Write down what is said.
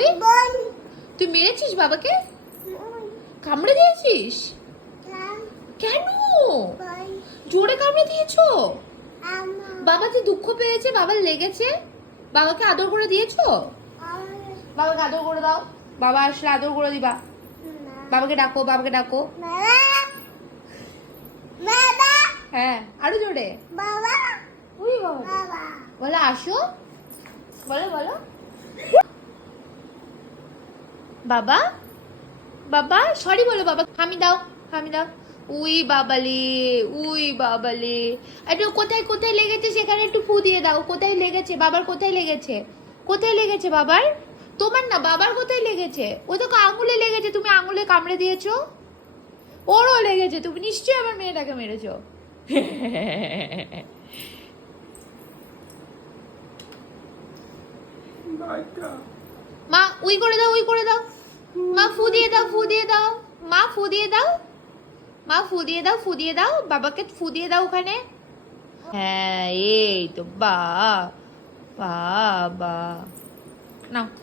তুই তুই মেরেছিস বাবাকে? কামড়ে দিয়েছিস? কেন? জোরে কামড়ে দিয়েছো? বাবা যে দুঃখ পেয়েছে, বাবার লেগেছে, বাবাকে আদর করে দিয়েছো? বাবাকে আদর করে দাও, বাবা আসলে আদর করে দিবা। বাবাকে ডাকো, বাবাকে ডাকো। হ্যাঁ, আরো জোরে। উই বাবা বলো আসো, বলো বলো বাবা। বাবা সরি বলো, বাবা হামি দাও, হামি দাও। উই বাবালে, উই বাবালে। একটু কোথায় কোথায় লেগেছে সেখানে একটু ফু দিয়ে দাও। কোথায় লেগেছে বাবার? কোথায় লেগেছে? কোথায় লেগেছে বাবার? তোমার না, বাবার কোথায় লেগেছে? ও তো আঙুলে লেগেছে, তুমি আঙুলে কামড়ে দিয়েছো। ওরও লেগেছে, তুমি নিশ্চয়ই আমার মেয়েটাকে মেরেছো। মা উই করে দাও, উই করে দাও। মা ফু দিয়ে দাও, ফু দিয়ে দাও। মা ফু দিয়ে দাও, মা ফু দিয়ে দাও, ফু দিয়ে দাও, বাবাকে ফু দিয়ে দাও ওখানে। হ্যাঁ এই তো, বা বাবা নাও।